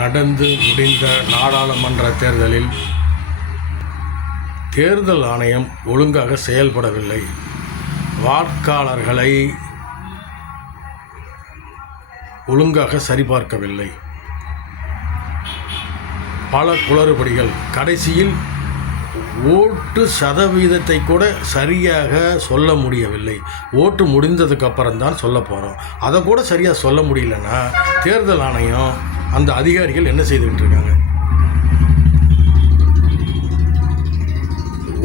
நடந்து முடிந்த நாடாளுமன்ற தேர்தலில் தேர்தல் ஆணையம் ஒழுங்காக செயல்படவில்லை. வாக்காளர்களை ஒழுங்காக சரிபார்க்கவில்லை. பல குளறுபடிகள். கடைசியில் ஓட்டு சதவீதத்தை கூட சரியாக சொல்ல முடியவில்லை. ஓட்டு முடிந்ததுக்கு அப்புறம்தான் சொல்ல போகிறோம். அதை கூட சரியாக சொல்ல முடியலன்னா தேர்தல் ஆணையம் அந்த அதிகாரிகள் என்ன செய்துக்கிட்டு இருக்காங்க?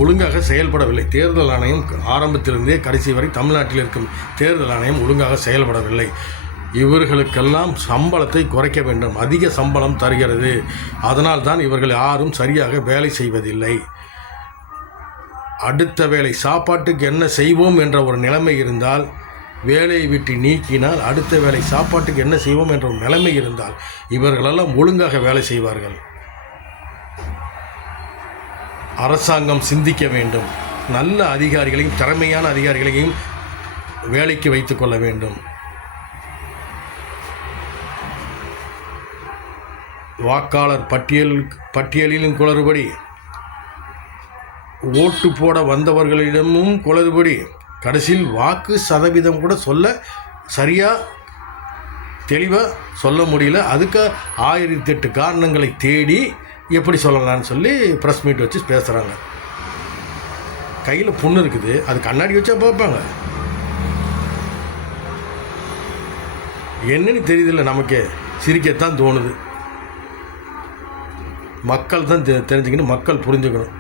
ஒழுங்காக செயல்படவில்லை. தேர்தல் ஆணையம் ஆரம்பத்திலிருந்தே கடைசி வரை தமிழ்நாட்டில் இருக்கும் தேர்தல் ஆணையம் ஒழுங்காக செயல்படவில்லை. இவர்களுக்கெல்லாம் சம்பளத்தை குறைக்க வேண்டும். அதிக சம்பளம் தருகிறது. அதனால் தான் இவர்கள் யாரும் சரியாக வேலை செய்வதில்லை. அடுத்த வேளை சாப்பாட்டுக்கு என்ன செய்வோம் என்ற ஒரு நிலைமை இருந்தால், வேலையை விட்டு நீக்கினால் அடுத்த வேளை சாப்பாட்டுக்கு என்ன செய்வோம் என்ற ஒரு நிலைமை இருந்தால் இவர்களெல்லாம் ஒழுங்காக வேலை செய்வார்கள். அரசாங்கம் சிந்திக்க வேண்டும். நல்ல அதிகாரிகளையும் திறமையான அதிகாரிகளையும் வேலைக்கு வைத்துக் கொள்ள வேண்டும். வாக்காளர் பட்டியலிலும் குளறுபடி, ஓட்டு போட வந்தவர்களிடமும் குளறுபடி, கடைசியில் வாக்கு சதவீதம் கூட சொல்ல சரியாக தெளிவாக சொல்ல முடியல. அதுக்கு 1008 காரணங்களை தேடி எப்படி சொல்லலான்னு சொல்லி ப்ரெஸ் மீட் வச்சு பேசுகிறாங்க. கையில் புண்ணு இருக்குது, அது கண்ணாடி வச்சா பார்ப்பாங்க. என்னன்னு தெரியுதில்ல, நமக்கே சிரிக்கத்தான் தோணுது. மக்கள் தான் தெரிஞ்சுக்கணும், மக்கள் புரிஞ்சுக்கணும்.